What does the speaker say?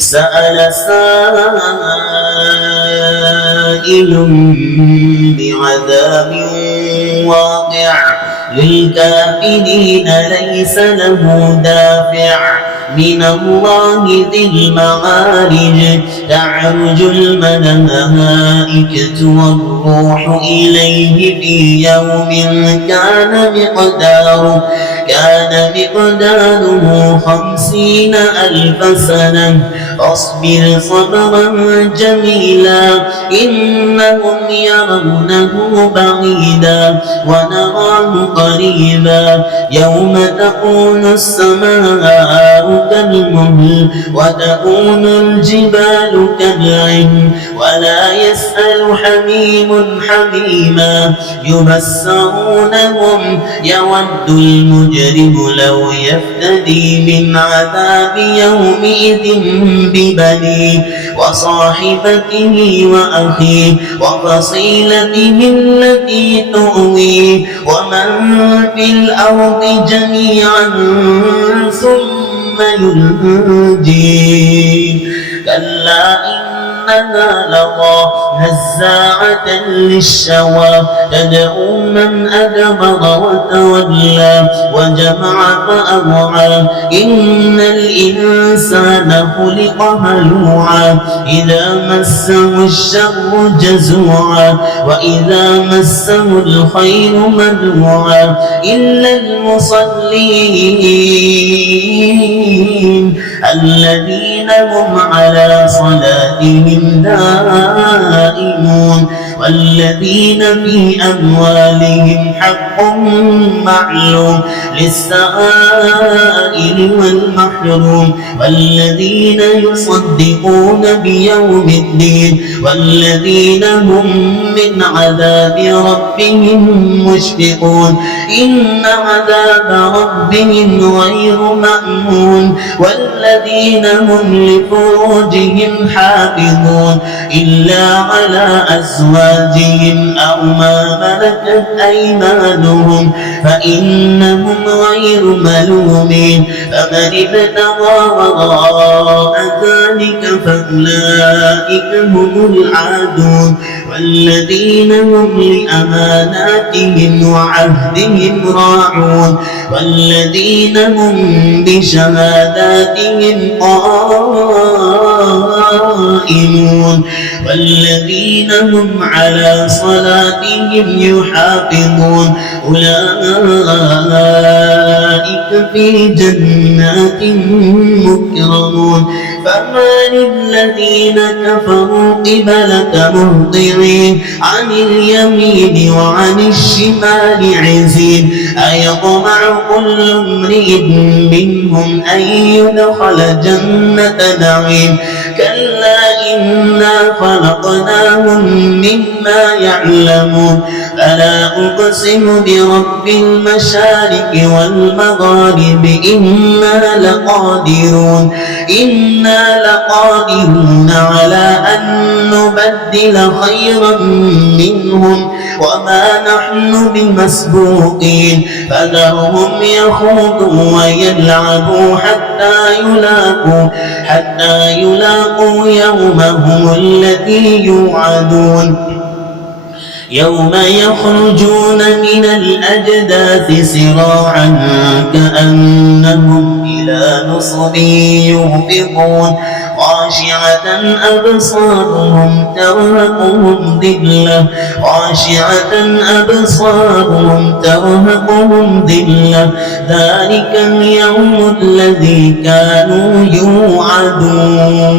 سأل سائل بعذاب واقع للكافرين ليس له دافع من الله ذي المعارج تعرج الملائكة والروح إليه في يوم كان مقداره 50,000 سنة فاصبر صبرا جميلا إنهم يرونه بعيدا ونراه قريبا يوم تكون السماء كالمهل وتكون الجبال كالعهن ولا يسأل حميم حميما يبصرونهم يود المجرم لو يفتدي من عذاب يومئذ ببنيه وصاحبته وأخيه وفصيلته التي تؤويه ومن في الأرض جميعا ثم ينجيه كلا إنها لظى نزاعة للشوى تدعو من أدبر وتولى وجمع فأوعى إن الإنسان خلق هلوعا إذا مسه الشر جزوعا وإذا مسه الخير منوعا إلا المصلين الذين هم على صلاتهم دائمون والذين في أموالهم حق معلوم للسائل والمحروم والذين يصدقون بيوم الدين والذين هم من عذاب ربهم مشفقون إن عذاب ربهم غير مأمون والذين هم لفروجهم حافظون إلا على أزواجهم أو ما ملكت أيمانهم فإنهم غير ملومين فمن ابتغى وراء ذلك فأولئك هم العادون والذين هم لأماناتهم وعهدهم راعون والذين هم بشهاداتهم قائمون والذين هم على صلاتهم يحافظون أولئك في جنات مكرمون فما للذين كفروا قبلك مهطعين عن اليمين وعن الشمال عزين أيطمع كل امرئ منهم أن يدخل جنة نعيم كلا إنا خلقناهم مما يعلمون فلا أقسم برب المشارق والمغارب إنا لقادرون على أن نبدل خيرا منهم وما نحن بمسبوقين فذرهم يخوضوا ويلعبوا حتى يلاقوا يومهم الذي يوعدون يوم يخرجون من الأجداث سراعا كأنهم إلى نصب يوفضون خاشعة أبصارهم ترهقهم ذلة ذلك اليوم الذي كانوا يوعدون.